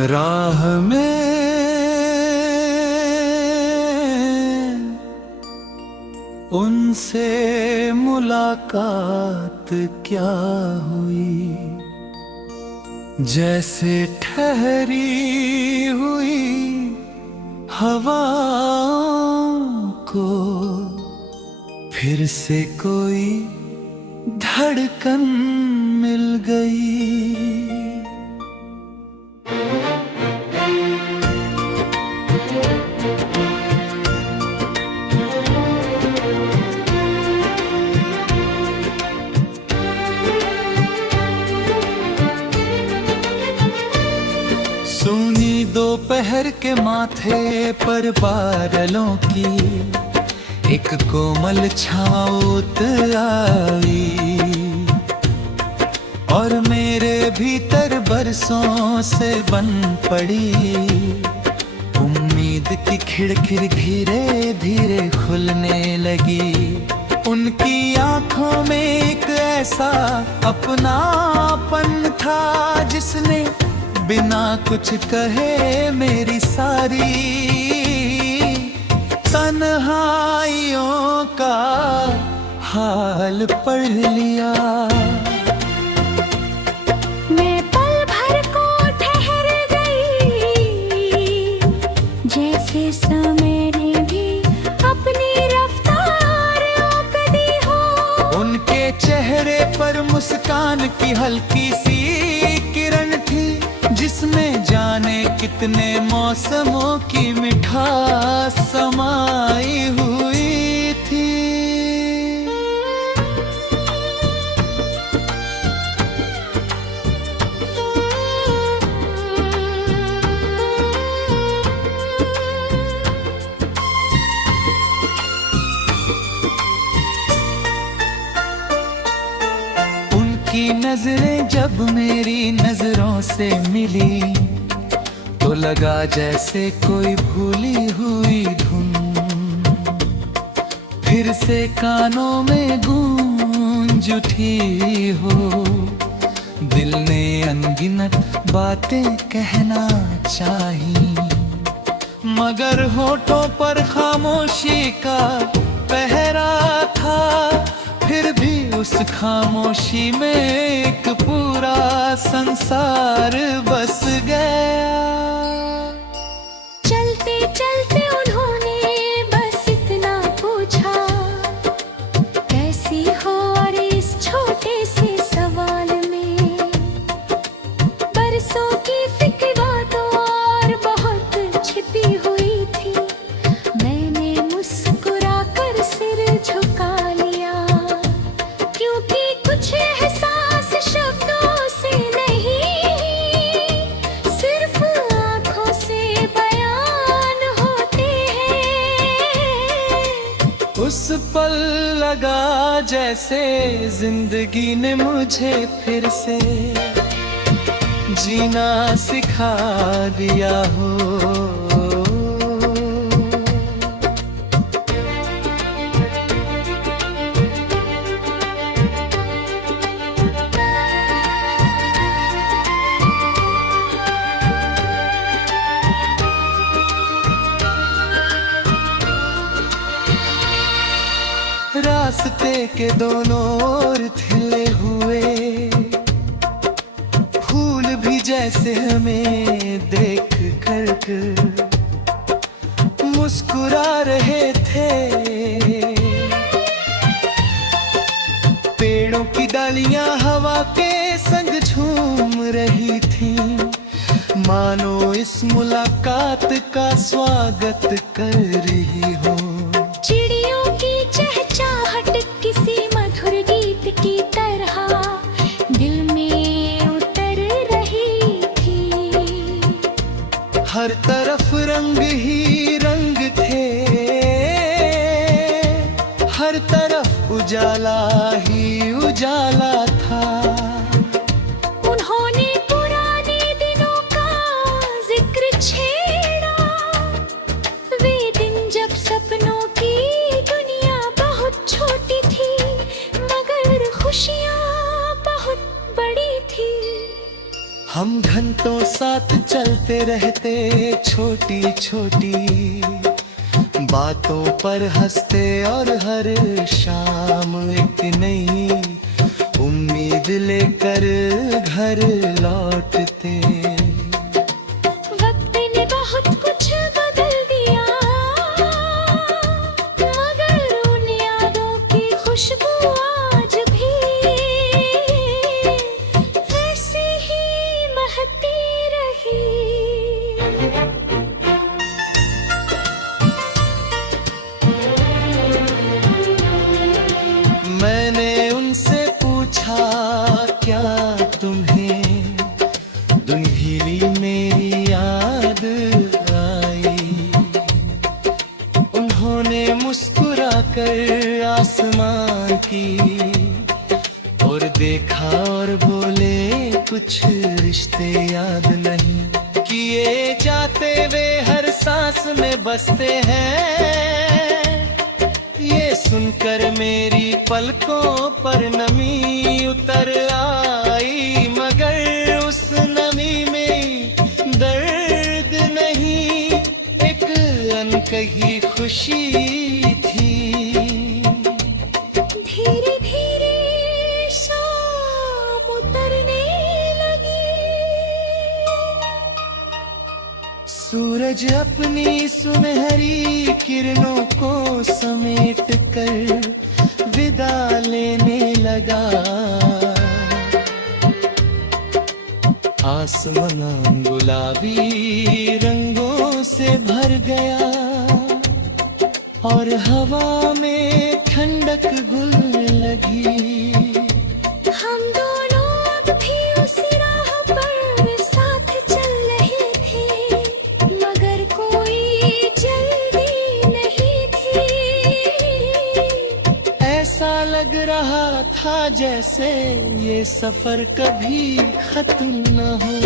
राह में उनसे मुलाकात क्या हुई, जैसे ठहरी हुई हवाओं को फिर से कोई धड़कन मिल गई। सूनी दोपहर के माथे पर बादलों की एक कोमल छाँव आई, और मेरे भीतर बरसों से बन पड़ी उम्मीद की खिड़की धीरे धीरे खुलने लगी। उनकी आंखों में एक ऐसा अपनापन था जिसने बिना कुछ कहे मेरी सारी तन्हाइयों का हाल पढ़ लिया। मैं पल भर को ठहर गई, जैसे समय ने भी अपनी रफ्तार रोक दी हो। उनके चेहरे पर मुस्कान की हल्की सी किरण थी, जिसमें जाने कितने मौसमों की मिठास समाई हुई थी। उनकी नजरें जब मेरी नजरों से मिली तो लगा जैसे कोई भूली हुई धुन फिर से कानों में गूंज उठी हो। दिल ने अनगिनत बातें कहना चाही, मगर होठों पर खामोशी का पहरा था। फिर भी उस खामोशी में एक पूरा संसार बस गया। चलते चलते उन्होंने बस इतना पूछा, कैसी हो? और इस छोटे से सवाल में बरसों की फिक्र तो और बहुत छिपी हुई थी। मैंने मुस्कुरा कर सिर झुका लिया, क्योंकि कुछ एहसास शब्दों से नहीं, सिर्फ आँखों से बयान होते हैं। उस पल लगा जैसे जिंदगी ने मुझे फिर से जीना सिखा दिया हो। रास्ते के दोनों ओर खिले हुए फूल भी जैसे हमें देख कर मुस्कुरा रहे थे। पेड़ों की डालियां हवा के संग झूम रही थी, मानो इस मुलाकात का स्वागत कर रही हो। चिड़ियों की चहचहाट किसी मधुर गीत की तरह दिल में उतर रही थी। हर तरफ रंग ही रंग थे, हर तरफ उजाला ही उजाला था। उन्होंने पुराने दिनों का जिक्र छेड़ा, वे दिन जब सपनों की दुनिया बहुत छोटी थी, मगर खुशियाँ बहुत बड़ी थी। हम घंटों घंटों साथ चलते रहते, छोटी छोटी बातों पर हंसते, और हर शाम एक नई उम्मीद लेकर घर लौटते। वक्त ने बहुत कुछ बदल दिया, मगर उन यादों की खुशबू आज भी वैसे ही महकती रही। मैंने उनसे पूछा, क्या तुम्हें दुल्हीली मेरी याद आई? उन्होंने मुस्कुरा कर आसमान की और देखा और बोले, कुछ रिश्ते याद नहीं, किए जाते वे हर सांस में बसते हैं। ये सुनकर मेरी पलकों पर नमी उतर आई, मगर उस नमी में दर्द नहीं, एक अनकही खुशी थी। धीरे धीरे शाम उतरने लगी, सूरज अपनी सुनहरी किरणों को समेट कर विदा लेने लगा। आसमान गुलाबी रंगों से भर गया, और हवा में ठंडक घुलने लगी। हम दोनों अब भी उसी राह पर साथ चल रहे थे, मगर कोई जल्दी नहीं थी। ऐसा लग रहा था जैसे ये सफर कभी खत्म न हो।